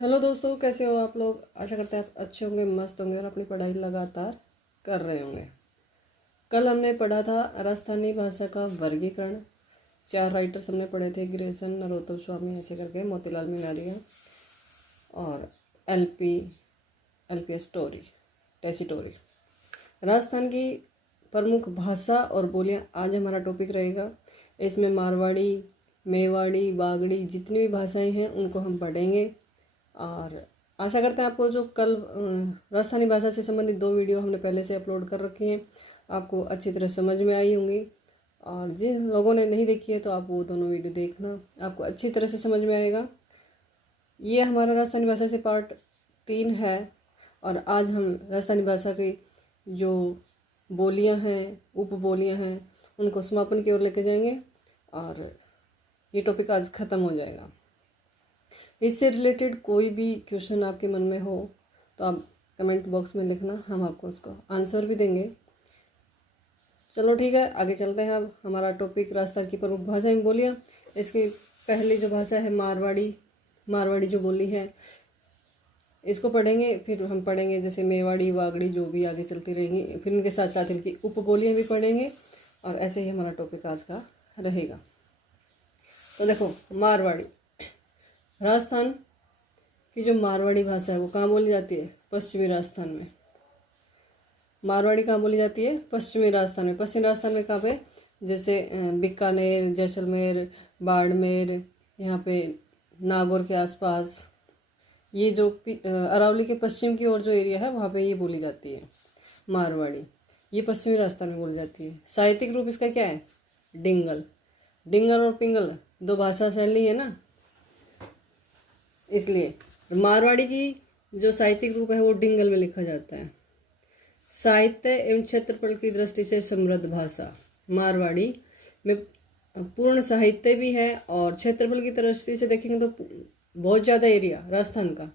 Hello दोस्तों, कैसे हो आप लोग। आशा करते हैं आप अच्छे होंगे, मस्त होंगे और अपनी पढ़ाई लगातार कर रहे होंगे। कल हमने पढ़ा था राजस्थानी भाषा का वर्गीकरण। 4 राइटर्स हमने पढ़े थे, ग्रेसन, नरोत्तम स्वामी, ऐसे करके, मोतीलाल मीनारिया और एलपी एलपी स्टोरी, टेसीटोरी। राजस्थान की प्रमुख भाषा और बोलियां आज हमारा टॉपिक रहेगा। इसमें मारवाड़ी, मेवाड़ी, बागड़ी, जितनी भी भाषाएं हैं उनको हम पढ़ेंगे। और आशा करते हैं आपको जो कल राजस्थानी भाषा से संबंधित 2 वीडियो हमने पहले से अपलोड कर रखी हैं, आपको अच्छी तरह समझ में आई होंगी। और जिन लोगों ने नहीं देखी है तो आप वो दोनों वीडियो देखना, आपको अच्छी तरह से समझ में आएगा। ये हमारा राजस्थानी भाषा से पार्ट 3 है। और आज हम राजस्थानी भाषा की जो बोलियां हैं, उपबोलियां हैं, उनको समापन की ओर लेके जाएंगे और ये टॉपिक आज ख़त्म हो जाएगा। इससे रिलेटेड कोई भी क्वेश्चन आपके मन में हो तो आप कमेंट बॉक्स में लिखना, हम आपको उसको आंसर भी देंगे। चलो ठीक है, आगे चलते हैं। अब हमारा टॉपिक राजस्थान की प्रमुख भाषाएं बोलियाँ। इसकी पहली जो भाषा है मारवाड़ी, मारवाड़ी जो बोली है इसको पढ़ेंगे। फिर हम पढ़ेंगे जैसे मेवाड़ी, वागड़ी, जो भी आगे चलती रहेंगी। फिर उनके साथ साथ इनकी उपबोलियाँ भी पढ़ेंगे और ऐसे ही हमारा टॉपिक आज का रहेगा। तो देखो, मारवाड़ी, राजस्थान की जो मारवाड़ी भाषा है वो कहाँ बोली जाती है? पश्चिमी राजस्थान में। मारवाड़ी कहाँ बोली जाती है? पश्चिमी राजस्थान में। पश्चिमी राजस्थान में कहाँ पे? जैसे बीकानेर, जैसलमेर, बाड़मेर, यहाँ पे नागौर के आसपास, ये जो अरावली के पश्चिम की ओर जो एरिया है वहाँ पे ये बोली जाती है मारवाड़ी। ये पश्चिमी राजस्थान में बोली जाती है। साहित्यिक रूप इसका क्या है? डिंगल। डिंगल और पिंगल 2 भाषा शैली है ना, इसलिए मारवाड़ी की जो साहित्यिक रूप है वो डिंगल में लिखा जाता है। साहित्य एवं क्षेत्रफल की दृष्टि से समृद्ध भाषा। मारवाड़ी में पूर्ण साहित्य भी है और क्षेत्रफल की दृष्टि से देखेंगे तो बहुत ज़्यादा एरिया राजस्थान का।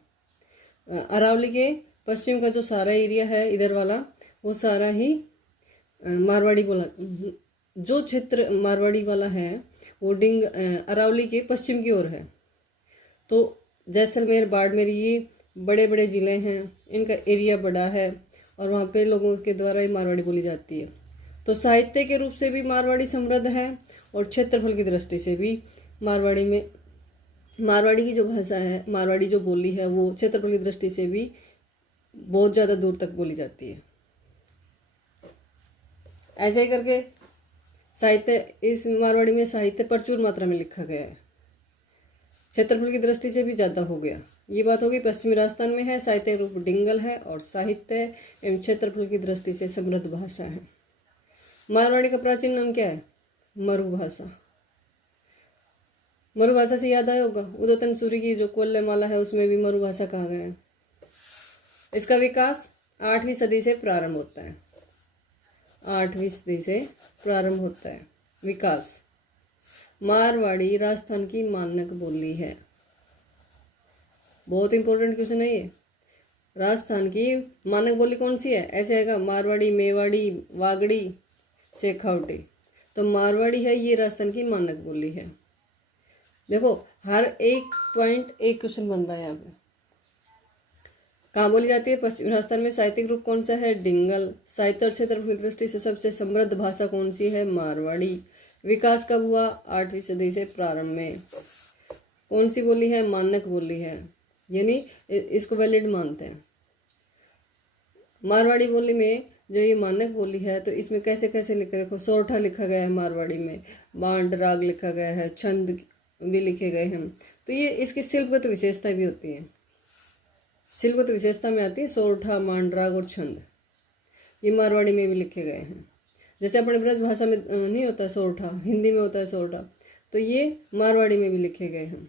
अरावली के पश्चिम का जो सारा एरिया है इधर वाला, वो सारा ही मारवाड़ी बोला। जो क्षेत्र मारवाड़ी वाला है वो अरावली के पश्चिम की ओर है। तो जैसलमेर, बाड़मेर, ये बड़े बड़े ज़िले हैं, इनका एरिया बड़ा है और वहाँ पे लोगों के द्वारा ही मारवाड़ी बोली जाती है। तो साहित्य के रूप से भी मारवाड़ी समृद्ध है और क्षेत्रफल की दृष्टि से भी मारवाड़ी की जो भाषा है, मारवाड़ी जो बोली है, वो क्षेत्रफल की दृष्टि से भी बहुत ज़्यादा दूर तक बोली जाती है। ऐसे ही करके साहित्य, इस मारवाड़ी में साहित्य प्रचुर मात्रा में लिखा गया है, क्षेत्रफल की दृष्टि से भी ज़्यादा हो गया। ये बात होगी पश्चिमी राजस्थान में है, साहित्य रूप डिंगल है और साहित्य एवं क्षेत्रफल की दृष्टि से समृद्ध भाषा है। मारवाड़ी का प्राचीन नाम क्या है? मरुभाषा। मरुभाषा से याद आया होगा, उदयतन सूरी की जो कोल्यमाला है उसमें भी मरुभाषा कहा गया है। इसका विकास 8वीं सदी से प्रारंभ होता है। 8वीं सदी से प्रारंभ होता है विकास। मारवाड़ी राजस्थान की मानक बोली है। बहुत इंपॉर्टेंट क्वेश्चन है ये। राजस्थान की मानक बोली कौन सी है? ऐसे आएगा मारवाड़ी, मेवाड़ी, वागड़ी, शेखावटी। तो मारवाड़ी है, ये राजस्थान की मानक बोली है। देखो, हर एक पॉइंट एक क्वेश्चन बन रहा है यहाँ पे। कहाँ बोली जाती है? पश्चिमी राजस्थान में। साहित्यिक रूप कौन सा है? डिंगल। साहित्य और क्षेत्रफल की दृष्टि से सबसे समृद्ध भाषा कौन सी है? मारवाड़ी। विकास कब हुआ? 8वीं सदी से प्रारंभ में। कौन सी बोली है? मानक बोली है, यानी इसको वैलिड मानते हैं। मारवाड़ी बोली में जो ये मानक बोली है तो इसमें कैसे कैसे लिखा, देखो, सोरठा लिखा गया है मारवाड़ी में, बांड राग लिखा गया है, छंद भी लिखे गए हैं। तो ये इसकी शिल्पगत विशेषता भी होती है। शिल्पगत विशेषता में आती है सोरठा, मांडराग और छंद। ये मारवाड़ी में भी लिखे गए हैं। जैसे अपने ब्रज भाषा में नहीं होता सोरठा, हिंदी में होता है सोरठा, तो ये मारवाड़ी में भी लिखे गए हैं।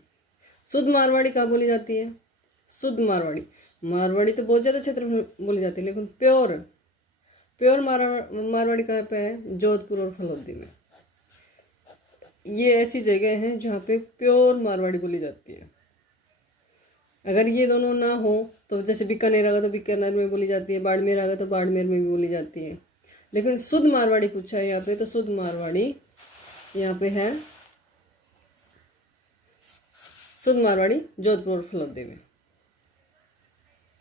शुद्ध मारवाड़ी कहाँ बोली जाती है? शुद्ध मारवाड़ी, मारवाड़ी तो बहुत ज़्यादा क्षेत्र में बोली जाती है, लेकिन प्योर मारवाड़ी कहाँ पे है? जोधपुर और फलोदी में। ये ऐसी जगह हैं जहाँ पे प्योर मारवाड़ी बोली जाती है। अगर ये दोनों ना हो तो जैसे बीकानेर आगा तो बीकानेर में बोली जाती है, बाड़मेर आगा तो बाड़मेर में भी बोली जाती है। लेकिन शुद्ध मारवाड़ी पूछा है यहाँ पे, तो शुद्ध मारवाड़ी यहाँ पे है, शुद्ध मारवाड़ी जोधपुर और फलोदी में।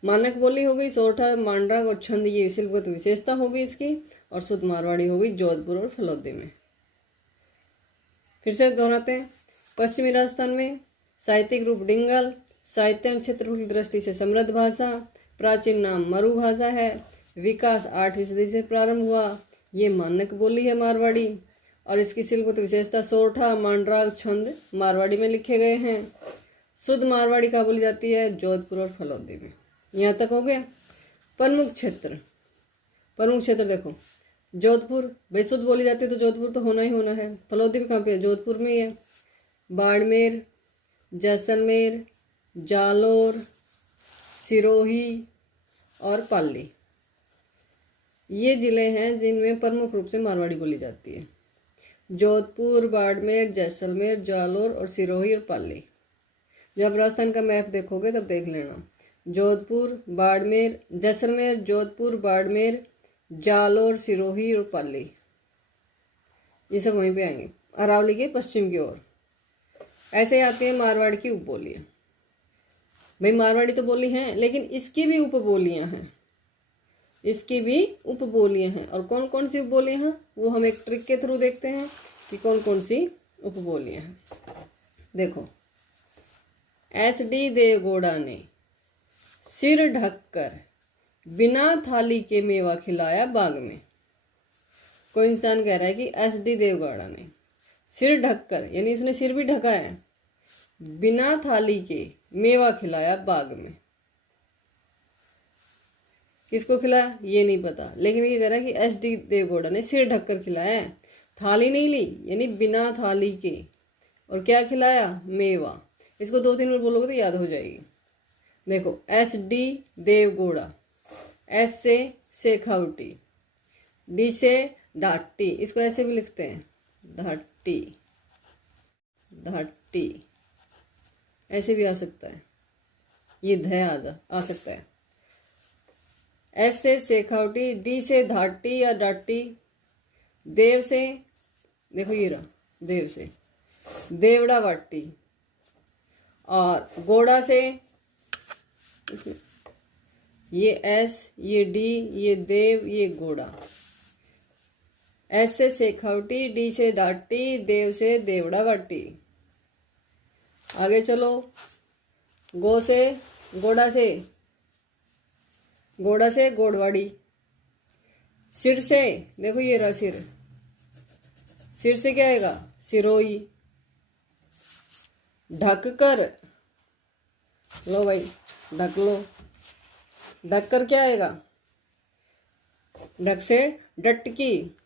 मानक बोली हो गई सोरठा, मांडराग और छंद, ये शिल्पगत विशेषता होगी इसकी। और शुद्ध मारवाड़ी होगी जोधपुर और फलौदी में। फिर से दोहराते हैं। पश्चिमी राजस्थान में साहित्यिक रूप डिंगल, साहित्य एवं क्षेत्रफल की दृष्टि से समृद्ध भाषा, प्राचीन नाम मरु भाषा है, विकास 8वीं सदी से प्रारंभ हुआ, ये मानक बोली है मारवाड़ी। और इसकी शिल्पगत विशेषता सोरठा, मांडराग, छंद मारवाड़ी में लिखे गए हैं। शुद्ध मारवाड़ी कहाँ बोली जाती है? जोधपुर और फलौदी में। यहाँ तक हो गया। प्रमुख क्षेत्र, प्रमुख क्षेत्र देखो, जोधपुर भाई शुद्ध बोली जाती है तो जोधपुर तो होना ही होना है। फलौदी भी कहाँ पे है? जोधपुर में ही है। बाड़मेर, जैसलमेर, जालोर, सिरोही और पाली, ये जिले हैं जिनमें प्रमुख रूप से मारवाड़ी बोली जाती है। जोधपुर, बाड़मेर, जैसलमेर, जालोर और सिरोही और पाली। जब राजस्थान का मैप देखोगे तब देख लेना, जोधपुर, बाड़मेर, जैसलमेर, जोधपुर, बाड़मेर, जालोर, सिरोही और पाली, ये सब वहीं पे आएंगे अरावली के पश्चिम की ओर। ऐसे आती है मारवाड़ की उपबोलियाँ। भाई मारवाड़ी तो बोली हैं लेकिन इसकी भी उपबोलियाँ हैं, इसकी भी उपबोलियाँ हैं। और कौन कौन सी उपबोलियाँ हैं वो हम एक ट्रिक के थ्रू देखते हैं कि कौन कौन सी उपबोलियाँ हैं। देखो, SD देवगौड़ा ने सिर ढककर बिना थाली के मेवा खिलाया बाग में। कोई इंसान कह रहा है कि SD देवगौड़ा ने सिर ढककर, यानी उसने सिर भी ढका है, बिना थाली के मेवा खिलाया बाग में। किसको खिलाया ये नहीं पता, लेकिन ये कह रहा है कि SD देवगौड़ा ने सिर ढककर खिलाया है, थाली नहीं ली, यानी बिना थाली के। और क्या खिलाया? मेवा। इसको 2-3 बार बोलोगे तो याद हो जाएगी। देखो, SD देवगौड़ा, S से शेखावटी, D से धाटी, इसको ऐसे भी लिखते हैं धाटी, धाटी ऐसे भी आ सकता है, ये ध आ सकता है। S से शेखावटी, D से धाटी या डाटी, देव से, देखो ये रहा, देव से देवड़ा वाटी, और गोड़ा से ये S, ये D, ये देव, ये गोड़ा। S से शेखावटी, D से धाटी, देव से देवड़ा वाटी। आगे चलो, गो से गोड़ा से, गोड़ा से गोड़वाड़ी। सिर से, देखो ये रहा सिर, सिर से क्या आएगा? सिरोही। ढक कर, लो भाई ढक लो, ढक कर क्या आएगा? ढक से डटकी,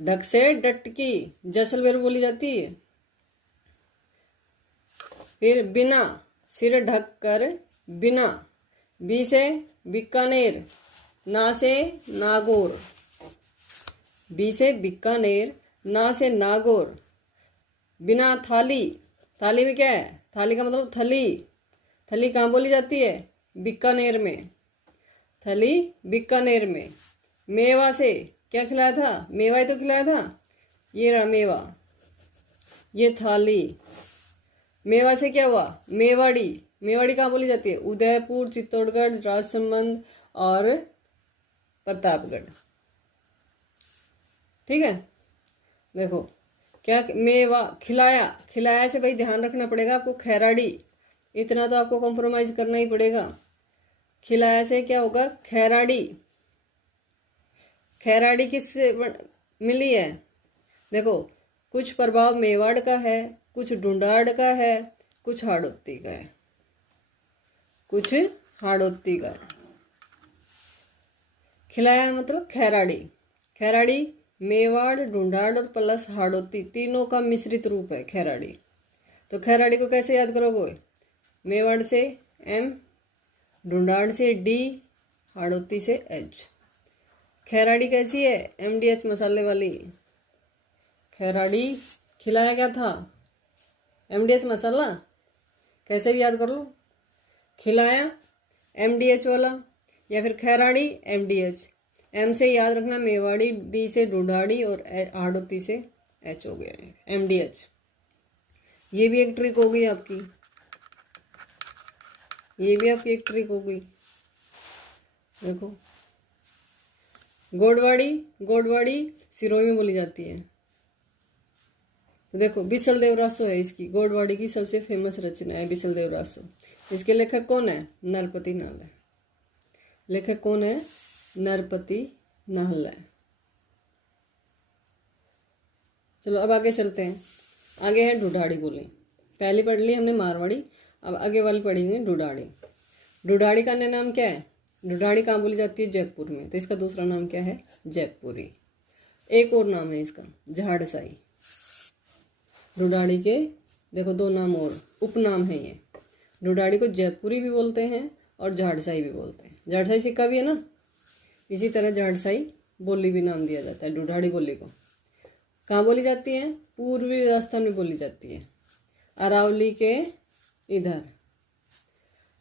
ढक से डटकी जैसलमेर बोली जाती है। फिर बिना, सिर ढक कर बिना, बी से बीकानेर, ना से नागौर, बी से बीकानेर, ना से नागौर। बिना थाली, थाली में क्या है? थाली का मतलब थली, थली कहाँ बोली जाती है? बीकानेर में, थली बीकानेर में। मेवा से क्या खिलाया था? मेवा ही तो खिलाया था, ये रहा मेवा, ये थाली। मेवा से क्या हुआ? मेवाड़ी, मेवाड़ी कहाँ बोली जाती है? उदयपुर, चित्तौड़गढ़, राजसमंद और प्रतापगढ़। ठीक है, देखो क्या मेवा खिलाया, खिलाया से भाई ध्यान रखना पड़ेगा आपको, खैराड़ी, इतना तो आपको कॉम्प्रोमाइज करना ही पड़ेगा। खिलाया से क्या होगा? खैराड़ी। खैराड़ी किससे मिली है? देखो, कुछ प्रभाव मेवाड़ का है, कुछ ढूंढाड़ का है, कुछ हाड़ौती का है, कुछ हाड़ौती का। खिलाया मतलब खैराड़ी, खैराड़ी मेवाड़, ढूंढाड़ और प्लस हाड़ौती तीनों का मिश्रित रूप है खैराड़ी। तो खैराड़ी को कैसे याद करोगे? मेवाड़ से M, ढूंढाड़ से D, हाड़ौती से H। खैराड़ी कैसी है? MDH मसाले वाली। खैराड़ी खिलाया क्या था? MDH मसाला, कैसे भी याद कर लो, खिलाया MDH वाला, या फिर खैराड़ी MDH। M से याद रखना मेवाड़ी, D से ढूंढाड़ी और हाड़ौती से H हो गया MDH। ये भी एक ट्रिक हो गई आपकी। ये भी आपकी एक ट्रिक हो गई। देखो गोडवाड़ी, गोडवाड़ी सिरोही में बोली जाती है। तो देखो बिसल देवरासो है इसकी, गोडवाड़ी की सबसे फेमस रचना है बिसल देवरासो। इसके लेखक कौन है? नरपति नाहल है। लेखक कौन है? नरपति नाहल है। चलो अब आगे चलते हैं। आगे है ढूढ़ाड़ी बोली। पहली पढ़ ली हमने मारवाड़ी, अब आगे वाली पढ़ेंगे ढूढ़ाड़ी। ढूढ़ाड़ी का अन्य नाम क्या है? ढूढ़ाड़ी कहाँ बोली जाती है? जयपुर में। तो इसका दूसरा नाम क्या है? जयपुरी। एक और नाम है इसका, झाड़साई। ढूढ़ाड़ी के देखो दो नाम और उपनाम है ये। ढूढ़ाड़ी को जयपुरी भी बोलते हैं और झाड़साई भी बोलते हैं। झाड़साई सिक्का भी है ना, इसी तरह झाड़साई बोली भी नाम दिया जाता है ढूढ़ाड़ी बोली को। कहाँ बोली जाती है? पूर्वी राजस्थान में बोली जाती है। अरावली के इधर,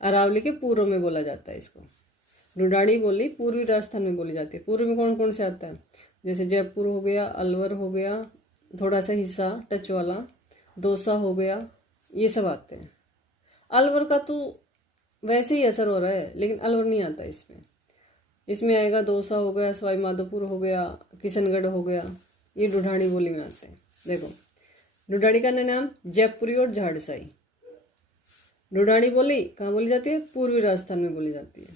अरावली के पूर्व में बोला जाता है इसको। ढूढ़ाड़ी बोली पूर्वी राजस्थान में बोली जाती है। पूर्व में कौन कौन से आता है? जैसे जयपुर हो गया, अलवर हो गया, थोड़ा सा हिस्सा टच वाला, दौसा हो गया, ये सब आते हैं। अलवर का तो वैसे ही असर हो रहा है, लेकिन अलवर नहीं आता इसमें। इसमें आएगा दौसा हो गया, सवाई माधोपुर हो गया, किशनगढ़ हो गया, ये ढूढ़ाड़ी बोली में आते हैं। देखो ढूढ़ाड़ी का नाम जयपुरी और झाड़साई। ढूढ़ाड़ी बोली कहाँ बोली जाती है? पूर्वी राजस्थान में बोली जाती है।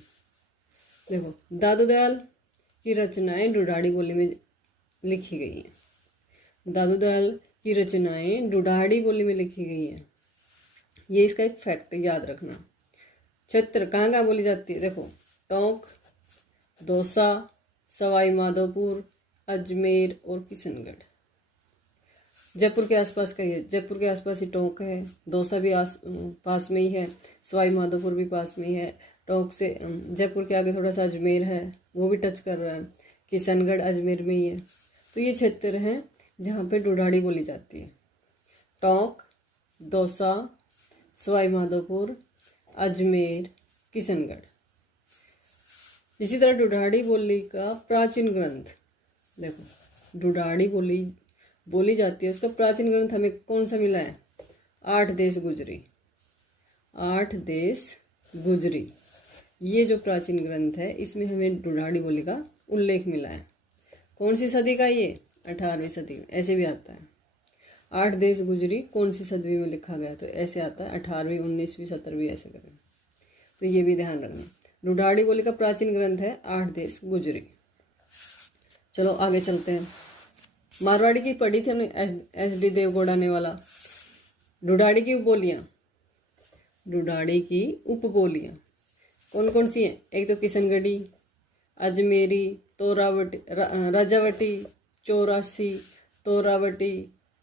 देखो दादू दयाल की रचनाएं ढूढ़ाड़ी बोली में लिखी गई हैं। दादू दयाल की रचनाएं ढूढ़ाड़ी बोली में लिखी गई हैं। ये इसका एक फैक्ट याद रखना। क्षेत्र कहाँ कहाँ बोली जाती है? देखो टोंक, दौसा, सवाई माधोपुर, अजमेर और किशनगढ़। जयपुर के आसपास का ही, जयपुर के आसपास ही टोंक है, दौसा भी पास में ही है, सवाई माधोपुर भी पास में ही है। टोंक से जयपुर के आगे थोड़ा सा अजमेर है, वो भी टच कर रहा है। किशनगढ़ अजमेर में ही है। तो ये क्षेत्र हैं जहाँ पे ढूढ़ाड़ी बोली जाती है। टोंक, दौसा, सवाई माधोपुर, अजमेर, किशनगढ़। इसी तरह ढूढ़ाड़ी बोली का प्राचीन ग्रंथ, देखो ढूढ़ाड़ी बोली बोली जाती है, उसका प्राचीन ग्रंथ हमें कौन सा मिला है? 8 देश गुजरी। 8 देश गुजरी, ये जो प्राचीन ग्रंथ है इसमें हमें ढूढ़ाड़ी बोली का उल्लेख मिला है। कौन सी सदी का? ये 18वीं सदी में, ऐसे भी आता है। 8 देश गुजरी कौन सी सदी में लिखा गया? तो ऐसे आता है 18वीं, 19वीं, 17वीं, ऐसे करें। तो ये भी ध्यान रखना। ढूढ़ाड़ी बोली का प्राचीन ग्रंथ है 8 देश गुजरी। चलो आगे चलते हैं। मारवाड़ी की पढ़ी थी हमने, एस डी देवगौड़ा ने वाला। ढूढ़ाड़ी की उपबोलियाँ, ढूढ़ाड़ी की उपबोलियाँ कौन कौन सी हैं? एक तो किशनगढ़ी, अजमेरी, तोरावटी, राजावटी, चौरासी, तोरावटी,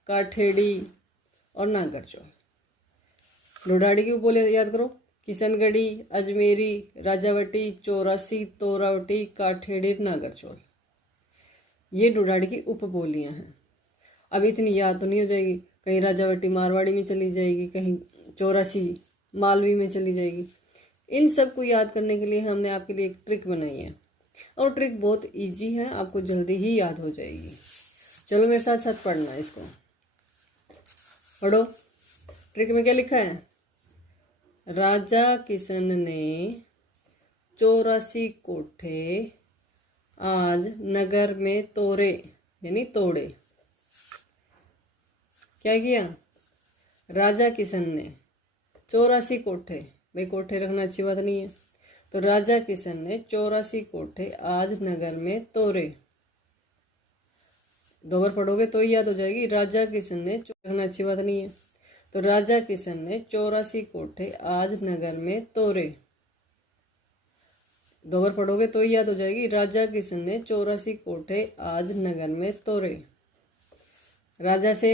काठेड़ी और नागरचौल। ढूढ़ाड़ी की उपबोलियाँ याद करो, किशनगढ़ी, अजमेरी, राजावटी, चौरासी, तोरावटी, काठेड़ी, नागरचौल। ये ढूढ़ाड़ी की उपबोलियाँ हैं। अब इतनी याद तो नहीं हो जाएगी, कहीं राजावटी मारवाड़ी में चली जाएगी, कहीं चौरासी मालवी में चली जाएगी। इन सब को याद करने के लिए हमने आपके लिए एक ट्रिक बनाई है, और ट्रिक बहुत इजी है, आपको जल्दी ही याद हो जाएगी। चलो मेरे साथ साथ पढ़ना है इसको, पढ़ो। ट्रिक में क्या लिखा है? राजा किशन ने 84 कोठे आज नगर में तोड़े, यानी तोड़े। क्या किया? राजा किशन ने 84 कोठे, भाई कोठे रखना अच्छी बात नहीं है, तो राजा किशन ने 84 कोठे आज नगर में तोड़े। 2 बार पढ़ोगे तो ही याद हो जाएगी। राजा किशन ने, रखना अच्छी बात नहीं है, तो राजा किशन ने 84 कोठे आज नगर में तोड़े। 2 बार पढ़ोगे तो ही याद हो जाएगी। राजा किशन ने 84 कोठे आज नगर में तोड़े। राजा से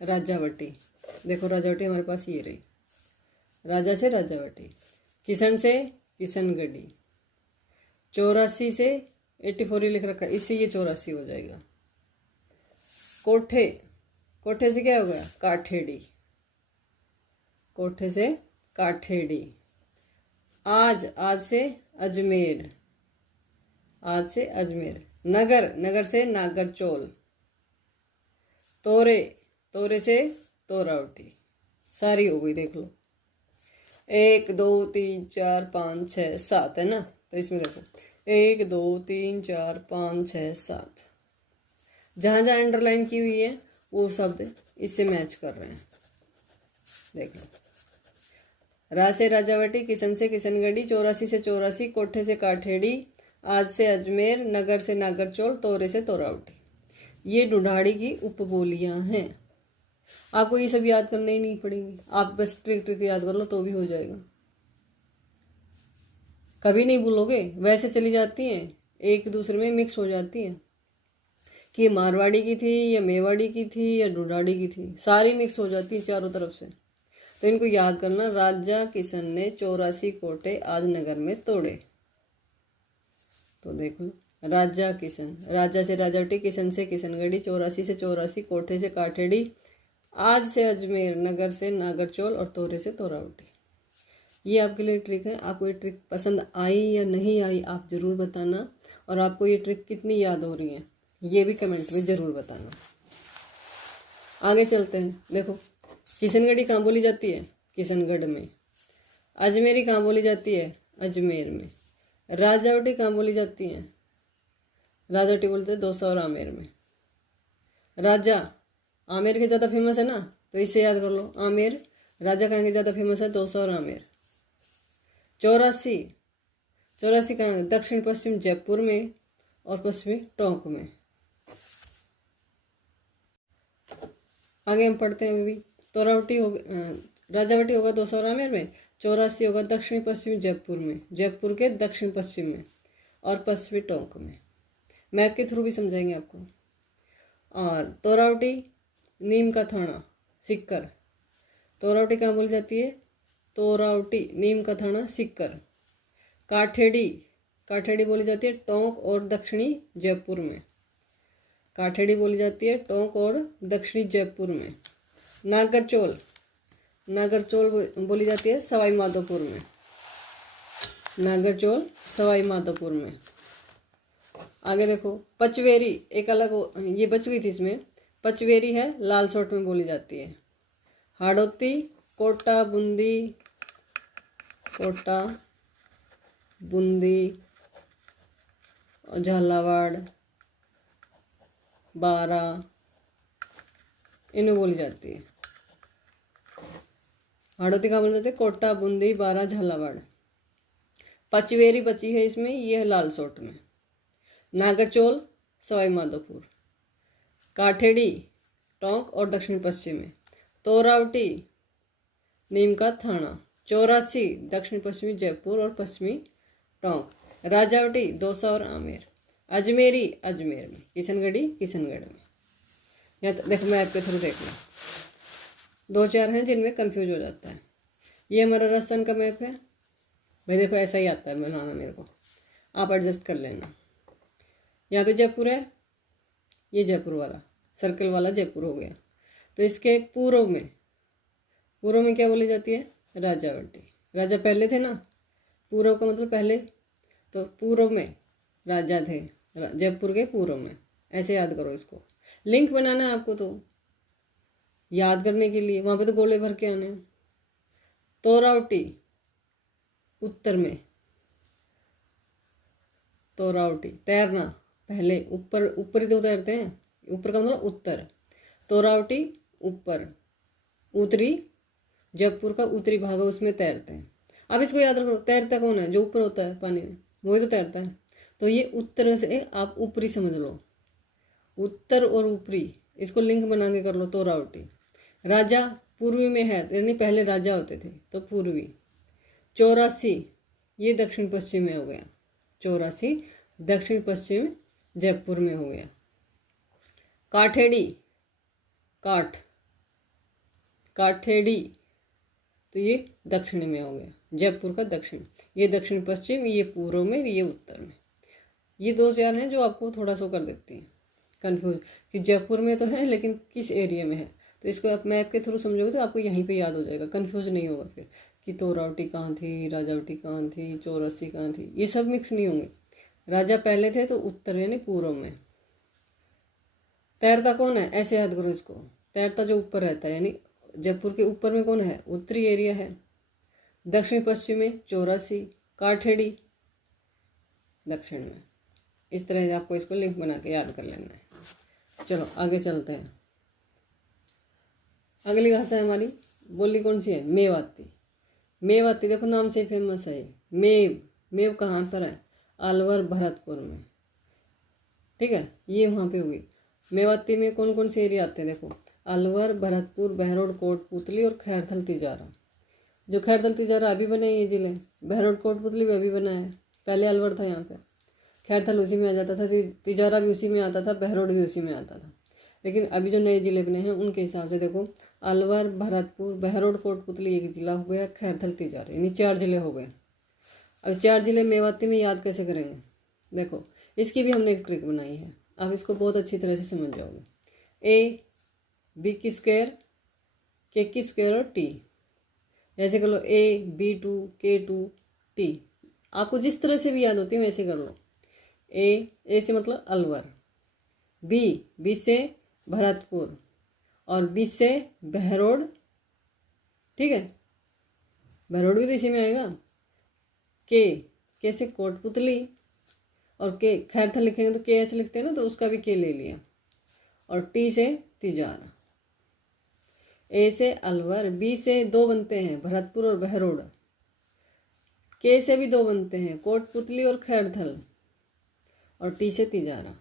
राजावटी, देखो राजावटी हमारे पास ये रही, राजा से राजावटी। किशन से किशनगढ़ी। 84 से 84 लिख रखा है, इससे ये 84 हो जाएगा। कोठे, कोठे से क्या हो गया? काठेड़ी, कोठे से काठेड़ी। आज, आज से अजमेर, आज से अजमेर। नगर, नगर से नागरचौल। तोरे, तोरे से तोरावटी। सारी हो गई, देख लो। 1 2 3 4 5 6 7 है ना। तो इसमें देखो 1 2 3 4 5 6 7, जहां जहां अंडरलाइन की हुई है वो शब्द इससे मैच कर रहे हैं। देख लो, रा से राजावटी, किशन से किशनगढ़ी, 84 से चौरासी, कोठे से काठेड़ी, आज से अजमेर, नगर से नागरचोल, तोरे से तोरावटी। ये ढूंढाड़ी की उपबोलियां हैं। आपको ये सब याद करने ही नहीं पड़ेंगी, आप बस ट्रिक ट्रिक याद कर लो तो भी हो जाएगा। कभी नहीं भूलोगे, वैसे चली जाती हैं, एक दूसरे में मिक्स हो जाती हैं कि ये मारवाड़ी की थी या मेवाड़ी की थी या ढूंढाड़ी की थी, सारी मिक्स हो जाती है चारों तरफ से। तो इनको याद करना, राजा किशन ने 84 कोटे आज नगर में तोड़े। तो देखो, राजा किशन, राजा से राजावटी, किशन से किशनगढ़ी, 84 से चौरासी, कोठे से काठेड़ी, आज से अजमेर, नगर से नागरचोल और तोरे से तोरावटी। ये आपके लिए ट्रिक है। आपको ये ट्रिक पसंद आई या नहीं आई आप ज़रूर बताना, और आपको ये ट्रिक कितनी याद हो रही है ये भी कमेंट में ज़रूर बताना। आगे चलते हैं। देखो, किशनगढ़ी कहाँ बोली जाती है? किशनगढ़ में। अजमेरी कहाँ बोली जाती है? अजमेर में। राजावटी कहाँ बोली जाती है? राजावटी बोलते हैं दौसा और आमेर में। राजा आमेर के ज़्यादा फेमस है ना, तो इसे याद कर लो, आमेर। राजा कहाँ के ज़्यादा फेमस है? दौसा और आमेर। 84, 84 कहाँ? दक्षिण पश्चिम जयपुर में और पश्चिमी टोंक में। आगे हम पढ़ते हैं। अभी तोरावटी हो, राजावटी होगा दौसा और आमेर में, 84 होगा दक्षिणी पश्चिमी जयपुर में, जयपुर के दक्षिण पश्चिम में और पश्चिमी टोंक में। मैप के थ्रू भी समझाएंगे आपको। और तोरावटी नीम का थाना सिक्कर। तोरावटी कहाँ बोली जाती है? तोरावटी नीम का थाना सिक्कर। काठेड़ी, काठेड़ी बोली जाती है टोंक और दक्षिणी जयपुर में। काठेड़ी बोली जाती है टोंक और दक्षिणी जयपुर में। नागरचोल, नागरचोल बोली जाती है सवाई माधोपुर में। नागरचोल सवाई माधोपुर में। आगे देखो, पचवेरी एक अलग, ये बच गई थी इसमें। पचवेरी है लालसोट में बोली जाती है। हाड़ौती, कोटा बूंदी, कोटा बूंदी और झालावाड़, बारा, इन्हें बोली जाती है। हाड़ौती कहाँ बोली जाती है? कोटा बूंदी, बारा, झालावाड़। पचवेरी बची है इसमें, ये है लालसोट में। नागरचोल सवाई माधोपुर। काठेड़ी टोंक और दक्षिण पश्चिम में। तोरावटी नीम का थाना, 84 दक्षिण पश्चिमी जयपुर और पश्चिमी टोंक। राजावटी दौसा और आमेर। अजमेरी अजमेर में। किशनगढ़ी किशनगढ़ में। या तो देखो, मैप के थ्रू देख लो, 2-4 हैं जिनमें कंफ्यूज हो जाता है। ये हमारा राजस्थान का मैप है भाई। देखो, ऐसा ही आता है बनाना मेरे को, आप एडजस्ट कर लेना। यहाँ पे जयपुर है, ये जयपुर वाला सर्कल वाला जयपुर हो गया। तो इसके पूर्व में, पूर्व में क्या बोली जाती है? राजावटी। राजा पहले थे ना, पूर्व का मतलब पहले, तो पूर्व में राजा थे, जयपुर के पूर्व में। ऐसे याद करो इसको, लिंक बनाना है आपको तो याद करने के लिए, वहाँ पे तो गोले भर के आने। तोरावटी उत्तर में। तोरावटी तैरना, पहले ऊपर, ऊपर ही तो तैरते हैं, ऊपर का मतलब उत्तर। तोरावटी ऊपर, उत्तरी, जयपुर का उत्तरी भाग है उसमें तैरते हैं। अब इसको याद रखो, तैरता कौन है? जो ऊपर होता है पानी में, वही तो तैरता है। तो ये उत्तर से आप ऊपरी समझ लो, उत्तर और ऊपरी, इसको लिंक बना के कर लो। तोरावटी। राजा पूर्वी में है, यानी पहले राजा होते थे, तो पूर्वी। 84 ये दक्षिण पश्चिम में हो गया। 84 दक्षिण पश्चिम जयपुर में हो गया। काठेड़ी, काठ, काठेड़ी, तो ये दक्षिण में हो गया, जयपुर का दक्षिण। ये दक्षिण पश्चिम, ये पूर्व में, ये उत्तर में। ये 2-4 हैं जो आपको थोड़ा सा कर देती हैं कंफ्यूज, कि जयपुर में तो है लेकिन किस एरिया में है। तो इसको आप मैप के थ्रू समझोगे तो आपको यहीं पे याद हो जाएगा, कंफ्यूज नहीं होगा फिर कि तोरावटी कहाँ थी, राजावटी कहाँ थी, 84 कहाँ थी, ये सब मिक्स नहीं होंगे। राजा पहले थे तो उत्तर यानी पूर्व में। तैरता कौन है? ऐसे याद करो इसको, तैरता जो ऊपर रहता है, यानी जयपुर के ऊपर में कौन है? उत्तरी एरिया है। दक्षिण पश्चिम में चौरासी, काठेड़ी दक्षिण में। इस तरह से आपको इसको लिंक बना के याद कर लेना है। चलो आगे चलते हैं। अगली भाषा है हमारी, बोली कौन सी है? मेवाती। मेवाती देखो नाम से फेमस है। मेव, मेव कहाँ पर है? अलवर भरतपुर में, ठीक है, ये वहाँ पे हुई। मेवाती में कौन कौन से एरिया आते हैं देखो, अलवर, भरतपुर, बहरोड, कोटपुतली और खैरथल तिजारा। जो खैरथल तिजारा अभी बने ये जिले, बहरोड कोटपुतली भी अभी बना है, पहले अलवर था यहाँ पे। खैरथल उसी में आ जाता था, तिजारा भी उसी में आता था, बहरोड भी उसी में आता था। लेकिन अभी जो नए जिले बने हैं उनके हिसाब से देखो, अलवर, भरतपुर, बहरोड, कोटपुतली एक जिला हो गया, खैरथल तिजारा, यानी 4 जिले हो गए। अब 4 जिले मेवाती में याद कैसे करेंगे? देखो इसकी भी हमने एक ट्रिक बनाई है, आप इसको बहुत अच्छी तरह से समझ जाओगे। ए बी की स्क्वायर, के की स्क्वायर और टी, ऐसे कर लो, A B2K2 T। आपको जिस तरह से भी याद होती है वैसे कर लो। ए से मतलब अलवर, बी से भरतपुर और बी से बहरोड, ठीक है, बहरोड भी तो इसी में आएगा। के से कोटपुतली और के खैरथल लिखेंगे तो KH लिखते हैं ना, तो उसका भी के ले लिया। और टी से तिजारा। ए से अलवर, बी से 2 बनते हैं भरतपुर और बहरोड, के से भी 2 बनते हैं कोटपुतली और खैरथल, और टी से तिजारा।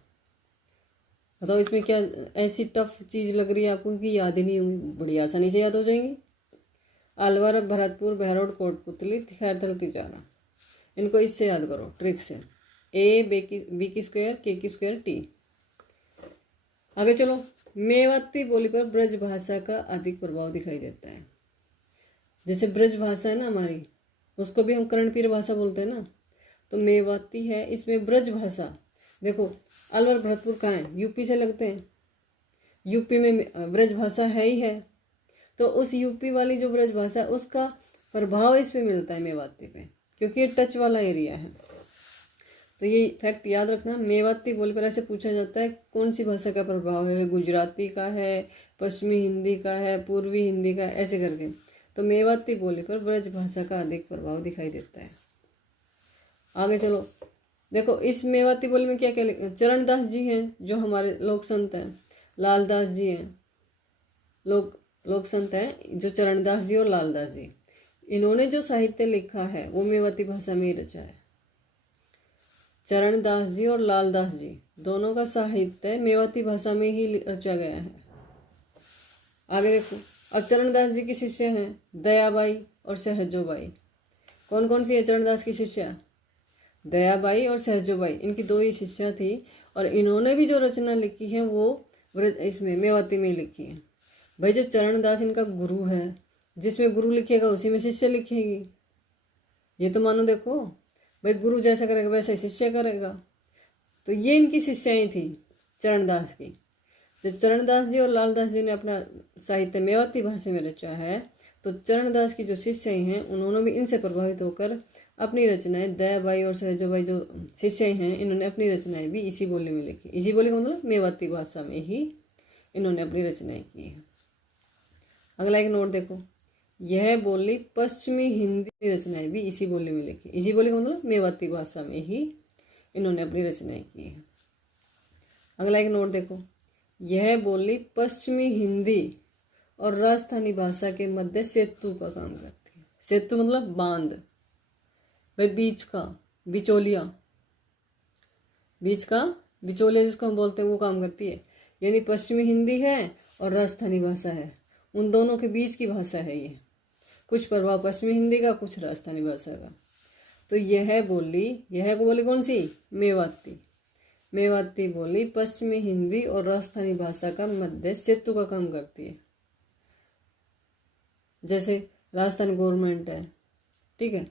बताओ इसमें क्या ऐसी टफ चीज़ लग रही है आपको कि याद ही नहीं होंगी? बड़ी आसानी से याद हो जाएंगी। अलवर, भरतपुर, बहरोड, कोटपुतली, खैरथल, तिजारा, इनको इससे याद करो ट्रिक से। ए बी की स्क्वायर, के की स्क्वायर, टी। आगे चलो। मेवाती बोली पर ब्रज भाषा का अधिक प्रभाव दिखाई देता है। जैसे ब्रज भाषा है ना हमारी, उसको भी हम कर्णपीर भाषा बोलते हैं ना, तो मेवाती है, इसमें ब्रज भाषा। देखो अलवर भरतपुर कहाँ है? यूपी से लगते हैं, यूपी में ब्रज भाषा है ही है, तो उस यूपी वाली जो ब्रज भाषा है उसका प्रभाव इस पे मिलता है मेवाती पे, क्योंकि ये टच वाला एरिया है। तो ये फैक्ट याद रखना। मेवाती बोली पर ऐसे पूछा जाता है कौन सी भाषा का प्रभाव है, गुजराती का है, पश्चिमी हिंदी का है, पूर्वी हिंदी का, ऐसे करके। तो मेवाती बोली पर ब्रज भाषा का अधिक प्रभाव दिखाई देता है। आगे चलो। देखो इस मेवाती बोली में क्या क्या चरणदास जी हैं जो हमारे लोक संत हैं, लालदास जी हैं, लोक संत हैं जो चरणदास जी और लालदास जी, इन्होंने जो साहित्य लिखा है वो मेवाती भाषा में ही रचा है। चरणदास जी और लालदास जी दोनों का साहित्य मेवाती भाषा में ही रचा गया है। आगे देखो। अब चरणदास जी की शिष्य हैं दयाबाई और सहजोबाई। कौन कौन सी है चरणदास की शिष्या? दयाबाई और सहजोबाई, इनकी 2 ही शिष्या थी, और इन्होंने भी जो रचना लिखी है वो इसमें मेवाती में लिखी है। भाई जो चरणदास इनका गुरु है, जिसमें गुरु लिखेगा उसी में शिष्य लिखेगी। ये तो मानो देखो भाई, गुरु जैसा करेगा वैसा ही शिष्य करेगा। तो ये इनकी शिष्याएं थी चरणदास की। जो चरणदास जी और लालदास जी ने अपना साहित्य मेवाती भाषा में रचा है, तो चरणदास की जो शिष्याएं हैं उन्होंने भी इनसे प्रभावित होकर अपनी रचनाएं, दयाबाई और सहजोबाई जो शिष्य हैं इन्होंने अपनी रचनाएं भी इसी बोली में लिखी। इसी बोली का मतलब मेवाती भाषा में ही इन्होंने अपनी रचनाएं की हैं। अगला एक नोट देखो, यह बोली पश्चिमी हिंदी रचनाएं भी इसी बोली में लिखी। इसी बोली का मतलब मेवाती भाषा में ही इन्होंने अपनी रचनाएं की हैं। अगला एक नोट देखो, यह बोली पश्चिमी हिंदी और राजस्थानी भाषा के मध्य सेतु का काम करती है। सेतु मतलब बांध, भाई बीच का, बिचौलिया, बीच का बिचौलिया जिसको हम बोलते हैं वो काम करती है। यानी पश्चिमी हिंदी है और राजस्थानी भाषा है, उन दोनों के बीच की भाषा है ये। कुछ प्रभाव पश्चिमी हिंदी का, कुछ राजस्थानी भाषा का। तो यह बोली कौन सी? मेवाती। मेवाती बोली पश्चिमी हिंदी और राजस्थानी भाषा का मध्य सेतु का काम करती है। जैसे राजस्थान गवर्नमेंट है, ठीक है,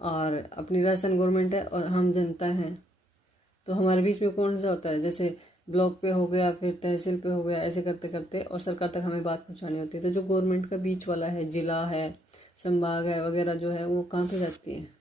और अपनी राजस्थान गवर्नमेंट है और हम जनता हैं, तो हमारे बीच में कौन सा होता है? जैसे ब्लॉक पे हो गया, फिर तहसील पे हो गया, ऐसे करते करते और सरकार तक हमें बात पहुंचानी होती है। तो जो गवर्नमेंट का बीच वाला है, जिला है, संभाग है वगैरह जो है, वो कहाँ पे जाती है?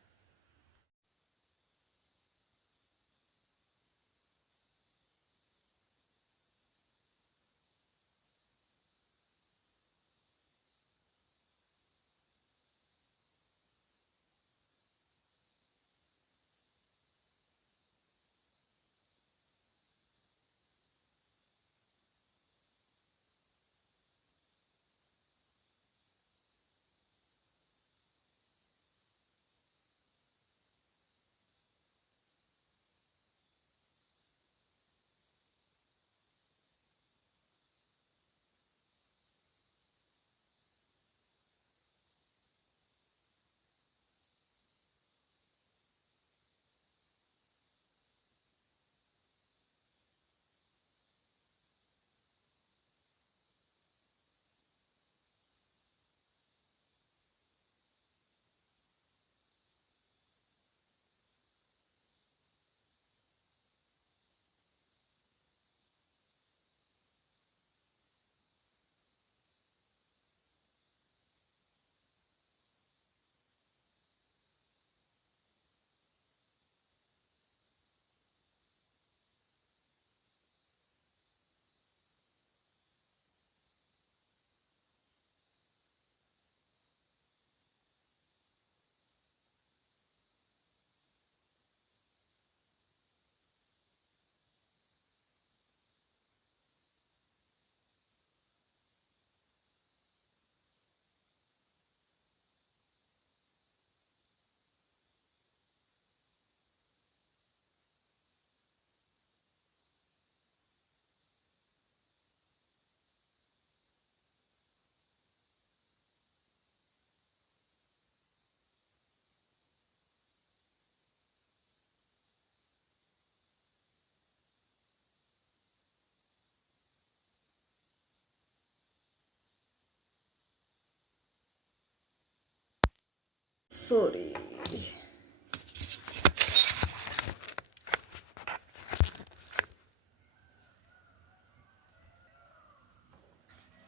सॉरी।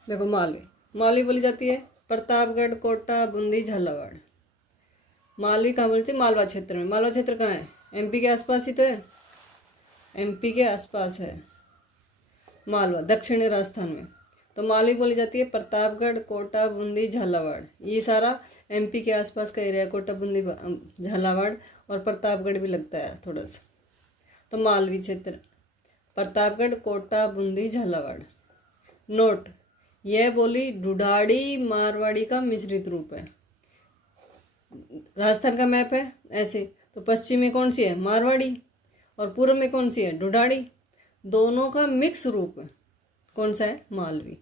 देखो मालवी, मालवी बोली जाती है प्रतापगढ़, कोटा, बूंदी, झालावाड़। मालवी कहाँ बोलती है? मालवा क्षेत्र में। मालवा क्षेत्र कहाँ है? एमपी के आसपास ही तो है, एमपी के आसपास है मालवा, दक्षिणी राजस्थान में। तो मालवी बोली जाती है प्रतापगढ़, कोटा, बूंदी, झालावाड़। ये सारा एमपी के आसपास का एरिया, कोटा, बूंदी, झालावाड़ और प्रतापगढ़ भी लगता है थोड़ा सा। तो मालवी क्षेत्र, प्रतापगढ़, कोटा, बूंदी, झालावाड़। नोट, यह बोली ढूढ़ाड़ी मारवाड़ी का मिश्रित रूप है। राजस्थान का मैप है ऐसे, तो पश्चिम में कौन सी है? मारवाड़ी, और पूर्व में कौन सी है? ढूढ़ाड़ी। दोनों का मिक्स रूप है कौन सा है? मालवी।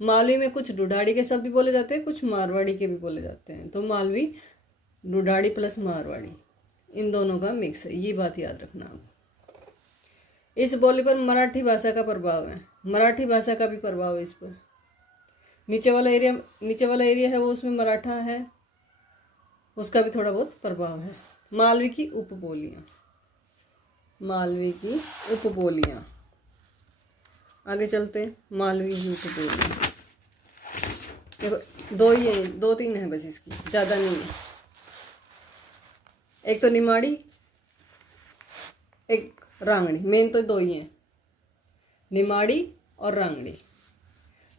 मालवी में कुछ ढूढ़ाड़ी के शब्द भी बोले जाते हैं, कुछ मारवाड़ी के भी बोले जाते हैं। तो मालवी ढूढ़ाड़ी प्लस मारवाड़ी, इन दोनों का मिक्स है, ये बात याद रखना आप। इस बोली पर मराठी भाषा का प्रभाव है, मराठी भाषा का भी प्रभाव है इस पर। नीचे वाला एरिया है वो, उसमें मराठा है, उसका भी थोड़ा बहुत प्रभाव है। मालवी की उपबोलियाँ, मालवी की उपबोलियाँ, आगे चलते हैं। मालवी की उपबोलियाँ देखो, दो ही है, दो तीन है बस, इसकी ज़्यादा नहीं है। एक तो निमाड़ी, एक रांगड़ी, मेन तो दो ही हैं, निमाड़ी और रांगड़ी।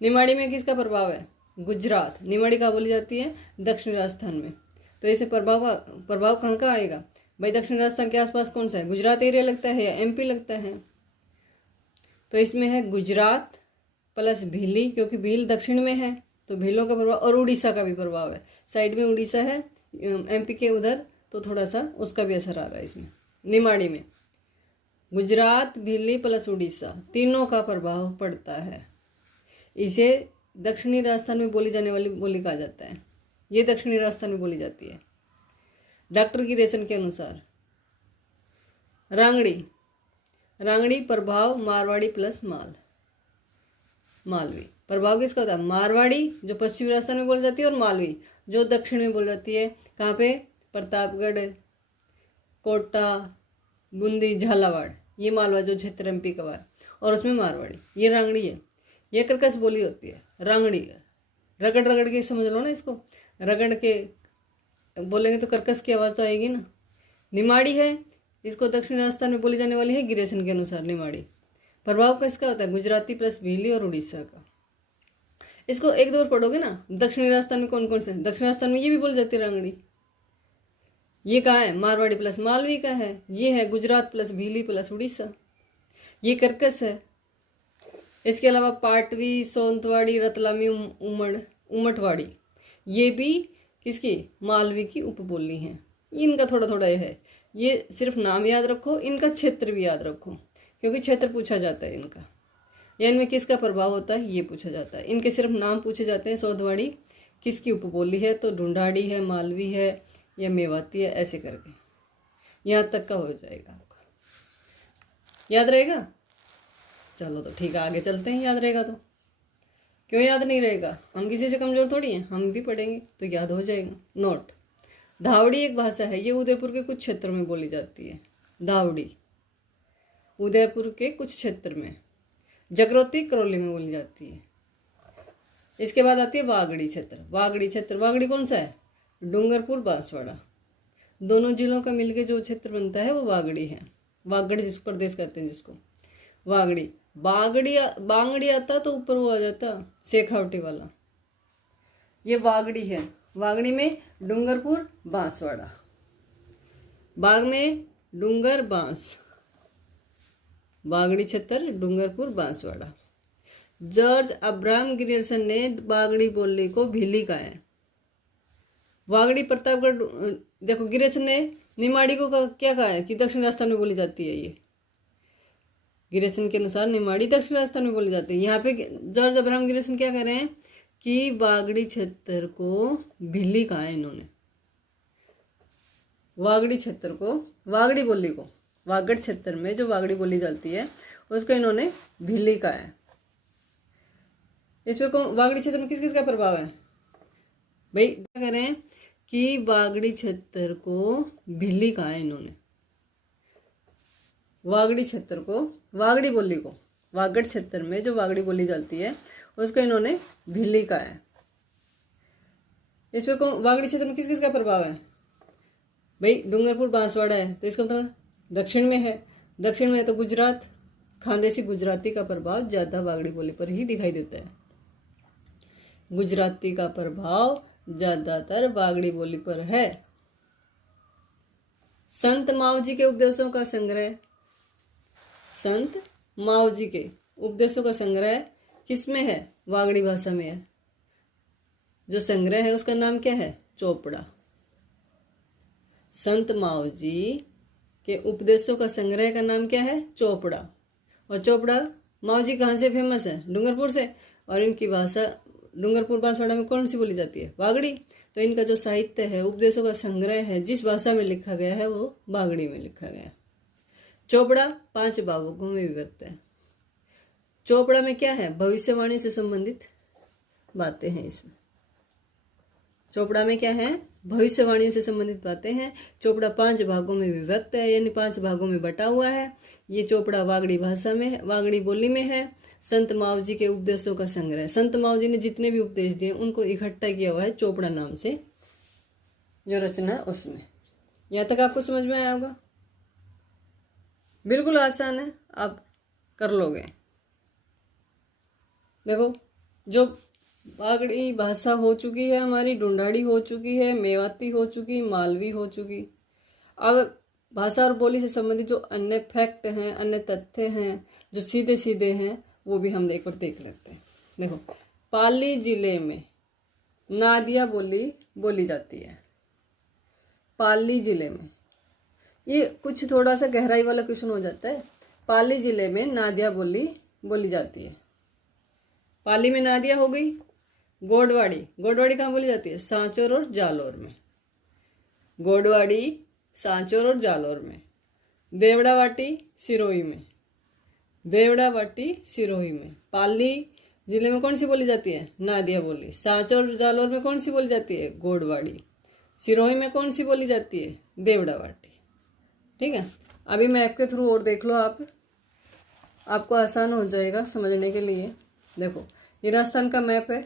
निमाड़ी में किसका प्रभाव है? गुजरात। निमाड़ी कहाँ बोली जाती है? दक्षिण राजस्थान में। तो इसे प्रभाव कहाँ का आएगा भाई? दक्षिण राजस्थान के आसपास कौन सा है? गुजरात एरिया लगता है या एमपी लगता है? तो इसमें है गुजरात प्लस भीली, क्योंकि भील दक्षिण में है तो भीलों का प्रभाव, और उड़ीसा का भी प्रभाव है, साइड में उड़ीसा है एमपी के उधर, तो थोड़ा सा उसका भी असर आ रहा है इसमें। निमाड़ी में गुजरात, भीली प्लस उड़ीसा, तीनों का प्रभाव पड़ता है। इसे दक्षिणी राजस्थान में बोली जाने वाली बोली कहा जाता है। ये दक्षिणी राजस्थान में बोली जाती है। डॉक्टर गिरेसन के अनुसार रांगड़ी प्रभाव मारवाड़ी प्लस मालवी। प्रभाव किसका होता है? मारवाड़ी जो पश्चिमी राजस्थान में बोली जाती है, और मालवी जो दक्षिण में बोली जाती है। कहाँ पे? प्रतापगढ़, कोटा, बूंदी, झालावाड़, ये मालवा जो क्षेत्र एमपी का है, और उसमें मारवाड़ी, ये रांगड़ी है। ये कर्कश बोली होती है, रांगड़ी है। रगड़ के समझ लो ना इसको, रगड़ के बोलेंगे तो कर्कश की आवाज़ तो आएगी ना। निमाड़ी है, इसको दक्षिण राजस्थान में बोली जाने वाली है गिरेसन के अनुसार निमाड़ी। प्रभाव किसका होता है? गुजराती प्लस भीली और उड़ीसा का। इसको एक दो बार पढ़ोगे ना, दक्षिणी राजस्थान में कौन कौन से? दक्षिण राजस्थान में ये भी बोली जाती है रांगड़ी। ये कहाँ है? मारवाड़ी प्लस मालवी का है। ये है गुजरात प्लस भीली प्लस उड़ीसा। ये कर्कश है। इसके अलावा पाटवी, सोनतवाड़ी, रतलामी, उमटवाड़ी, ये भी किसकी? मालवी की उपबोली हैं। इनका थोड़ा थोड़ा ये है, ये सिर्फ नाम याद रखो, इनका क्षेत्र भी याद रखो, क्योंकि क्षेत्र पूछा जाता है इनका, या इनमें किसका प्रभाव होता है ये पूछा जाता है। इनके सिर्फ नाम पूछे जाते हैं। सोनतवाड़ी किसकी उपबोली है? तो ढूंढाड़ी है, मालवी है या मेवाती है, ऐसे करके यहाँ तक का हो जाएगा आपका। याद रहेगा? चलो तो ठीक है, आगे चलते हैं। याद रहेगा तो क्यों याद नहीं रहेगा? हम किसी से कमज़ोर थोड़ी हैं, हम भी पढ़ेंगे तो याद हो जाएगा। नोट, धावड़ी एक भाषा है, ये उदयपुर के कुछ क्षेत्रों में बोली जाती है। धावड़ी उदयपुर के कुछ क्षेत्र में, जागृति करौली में बोली जाती है। इसके बाद आती है वागड़ी क्षेत्र। वागड़ी कौन सा है? डूंगरपुर, बांसवाड़ा, दोनों जिलों का मिलके जो क्षेत्र बनता है वो वागड़ी है। वागड़ जिस प्रदेश कहते हैं जिसको, वागड़ी। बांगड़ी आता तो ऊपर वो आ जाता शेखावटी वाला, ये वागड़ी है। वागड़ी में डूंगरपुर, बांसवाड़ा, बाग में डूंगर, बांस, वागड़ी क्षेत्र, Dungarpur, Banswara. George Abraham Grierson ने वागड़ी बोली को भीली कहा है। वागड़ी प्रतापगढ़, देखो गिरियर्सन ने निमाड़ी को क्या कहा है कि दक्षिण राजस्थान में बोली जाती है। ये गिरियर्सन के अनुसार निमाड़ी दक्षिण राजस्थान में बोली जाती है। यहाँ पे जॉर्ज अब्राहम गिरियर्सन क्या कह रहे हैं कि वागड़ी क्षेत्र को भीली कहा है इन्होंने। वागड़ी क्षेत्र को, वागड़ी बोली को, वागड़ क्षेत्र में जो वागड़ी बोली जाती है उसको इन्होंने भीली कहा है। इस पर वागड़ी क्षेत्र में किस किस का प्रभाव है भाई? क्या कह रहे हैं कि वागड़ी क्षेत्र को भिल्ली कहा है इन्होंने। वागड़ी क्षेत्र को, वागड़ी बोली को, वागड़ क्षेत्र में जो वागड़ी बोली जाती है उसको इन्होंने भिल्ली कहा है। इस पर वागड़ी क्षेत्र में किस किस का प्रभाव है भाई? डूंगरपुर बांसवाड़ा है तो इसका मतलब दक्षिण में है। दक्षिण में तो गुजरात, खानदेशी गुजराती का प्रभाव ज्यादा वागड़ी बोली पर ही दिखाई देता है। गुजराती का प्रभाव ज्यादातर वागड़ी बोली पर है। संत मावजी के उपदेशों का संग्रह, संत मावजी के उपदेशों का संग्रह किसमें है? वागड़ी भाषा में है। जो संग्रह है उसका नाम क्या है? चोपड़ा। संत मावजी के उपदेशों का संग्रह का नाम क्या है? चोपड़ा। और चोपड़ा मावजी कहाँ से फेमस है? डूंगरपुर से। और इनकी भाषा डूंगरपुर बांसवाड़ा में कौन सी बोली जाती है? वागड़ी। तो इनका जो साहित्य है, उपदेशों का संग्रह है, जिस भाषा में लिखा गया है वो वागड़ी में लिखा गया है। चोपड़ा 5 भागों में विभक्त है। चोपड़ा में क्या है? भविष्यवाणी से संबंधित बातें हैं इसमें। चोपड़ा में क्या है? भविष्यवाणियों से संबंधित बातें हैं। चोपड़ा 5 भागों में विभक्त है, यानी 5 भागों में बटा हुआ है। ये चोपड़ा वागड़ी भाषा में, वागड़ी बोली में है। संत मावजी के उपदेशों का संग्रह, संत मावजी ने जितने भी उपदेश दिए उनको इकट्ठा किया हुआ है चोपड़ा नाम से जो रचना है उसमें। यहाँ तक आपको समझ में आया होगा? बिल्कुल आसान है, आप कर लोगे। देखो, जो वागड़ी भाषा हो चुकी है हमारी, ढूंढाड़ी हो चुकी है, मेवाती हो चुकी, मालवी हो चुकी। अब भाषा और बोली से संबंधित जो अन्य फैक्ट हैं, अन्य तथ्य हैं, जो सीधे सीधे हैं, वो भी हम देख लेते हैं। देखो, पाली जिले में नादिया बोली जाती है। पाली जिले में, ये कुछ थोड़ा सा गहराई वाला क्वेश्चन हो जाता है। पाली जिले में नादिया बोली जाती है। पाली में नादिया हो गई। गोडवाड़ी कहाँ बोली जाती है? सांचौर और जालौर में। गोडवाड़ी सांचौर और जालौर में। देवड़ावाटी सिरोही में। पाली जिले में कौन सी बोली जाती है? नादिया बोली। सांचौर और जालौर में कौन सी बोली जाती है? गोडवाड़ी। सिरोही में कौन सी बोली जाती है? देवड़ावाटी। ठीक है, अभी मैप के थ्रू और देख लो आपको आसान हो जाएगा समझने के लिए। देखो, ये राजस्थान का मैप है,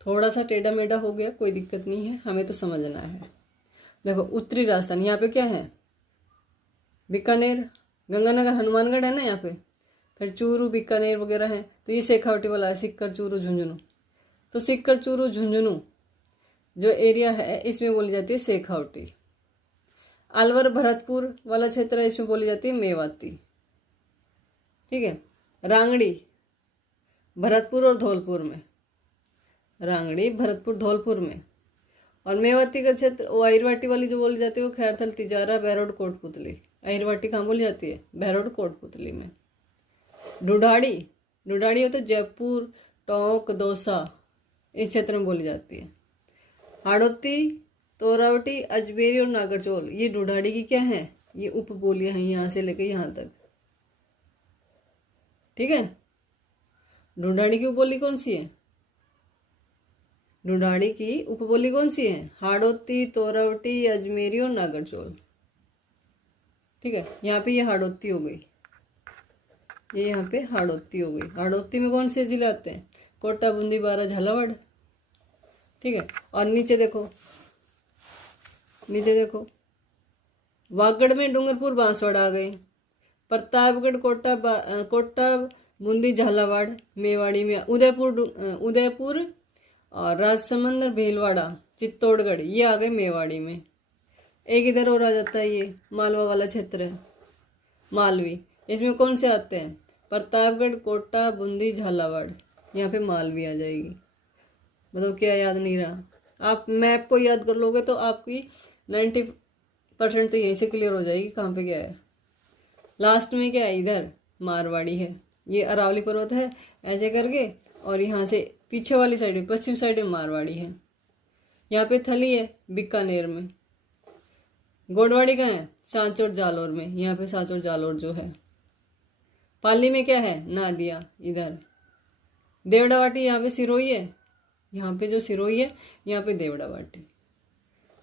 थोड़ा सा टेढ़ा मेढ़ा हो गया, कोई दिक्कत नहीं है, हमें तो समझना है। देखो, उत्तरी राजस्थान, यहाँ पे क्या है? बीकानेर, गंगानगर, हनुमानगढ़ है ना यहाँ पे, फिर चूरू, बीकानेर वगैरह है। तो ये शेखावटी वाला है, सिक्कर, चूरू, झुंझुनू। तो सिक्कर, चूरू, झुंझुनू जो एरिया है इसमें बोली जाती है शेखावटी। अलवर, भरतपुर वाला क्षेत्र है, इसमें बोली जाती है मेवाती। ठीक है, रांगड़ी भरतपुर और धौलपुर में, रांगड़ी भरतपुर धौलपुर में। और मेवाती का क्षेत्र, वो अहिरवाटी वाली जो बोली जाती है वो खैरथल, तिजारा, बहरोड, कोटपुतली। अहिरवाटी कहाँ बोली जाती है? बहरोड, कोटपुतली में। ढूढ़ाड़ी हो तो जयपुर, टोंक, दौसा, इस क्षेत्र में बोली जाती है। हाड़ौती, तोरावटी, अजमेरी और नागरचौल, ये ढूढ़ाड़ी की क्या है? ये उप बोलियां हैं, यहाँ से लेकर यहाँ तक। ठीक है, ढूढ़ाड़ी की उपबोली कौन सी है? ढूढ़ाड़ी की उपबोली कौन सी है? हाड़ौती, तोरावटी, अजमेरी और नागरचौल। ठीक है, यहाँ पे ये हाड़ौती हो गई, ये यहाँ पे हाड़ौती हो गई। हाड़ौती में कौन से जिले आते हैं? कोटा, बूंदी, बारा, झालावाड़। ठीक है, और नीचे देखो वागड़ में डूंगरपुर, बांसवाड़ा आ गए। प्रतापगढ़, कोटा, बूंदी, झालावाड़, मेवाड़ी में उदयपुर और राजसमंद, भीलवाड़ा, चित्तौड़गढ़, ये आ गए मेवाड़ी में। एक इधर और आ जाता है, ये मालवा वाला क्षेत्र है, मालवी। इसमें कौन से आते हैं? प्रतापगढ़, कोटा, बूंदी, झालावाड़, यहाँ पे मालवी आ जाएगी। बताओ क्या याद नहीं रहा? आप मैप को याद कर लोगे तो आपकी 90% तो यहीं से क्लियर हो जाएगी कहाँ पे क्या है। लास्ट में क्या है? इधर मारवाड़ी है, ये अरावली पर्वत है ऐसे करके, और यहाँ से पीछे वाली साइड में, पश्चिम साइड में मारवाड़ी है। यहाँ पे थली है बीकानेर में। गोडवाड़ी कहाँ है? सांचौर, जालौर में, यहाँ पे सांचौर, जालौर जो है। पाली में क्या है? नादिया, इधर। देवड़ावाटी यहाँ पे सिरोही है, यहाँ पे जो सिरोही है यहाँ पे देवड़ावाटी।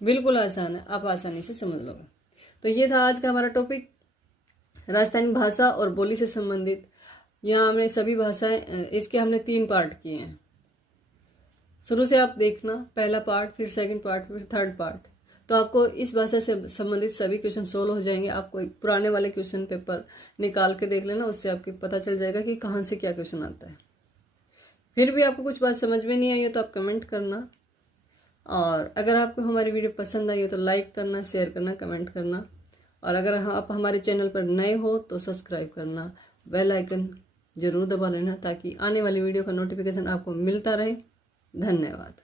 बिल्कुल आसान है, आप आसानी से समझ लोगे। तो ये था आज का हमारा टॉपिक, राजस्थानी भाषा और बोली से संबंधित। यहाँ हमने सभी भाषाएं, इसके हमने 3 पार्ट किए हैं। शुरू से आप देखना, पहला पार्ट, फिर सेकंड पार्ट, फिर थर्ड पार्ट। तो आपको इस भाषा से संबंधित सभी क्वेश्चन सोल्व हो जाएंगे। आपको एक पुराने वाले क्वेश्चन पेपर निकाल के देख लेना, उससे आपको पता चल जाएगा कि कहाँ से क्या क्वेश्चन आता है। फिर भी आपको कुछ बात समझ में नहीं आई हो तो आप कमेंट करना, और अगर आपको हमारी वीडियो पसंद आई हो तो लाइक करना, शेयर करना, कमेंट करना, और अगर आप हमारे चैनल पर नए हो तो सब्सक्राइब करना, बेल आइकन जरूर दबा लेना ताकि आने वाली वीडियो का नोटिफिकेशन आपको मिलता रहे। धन्यवाद।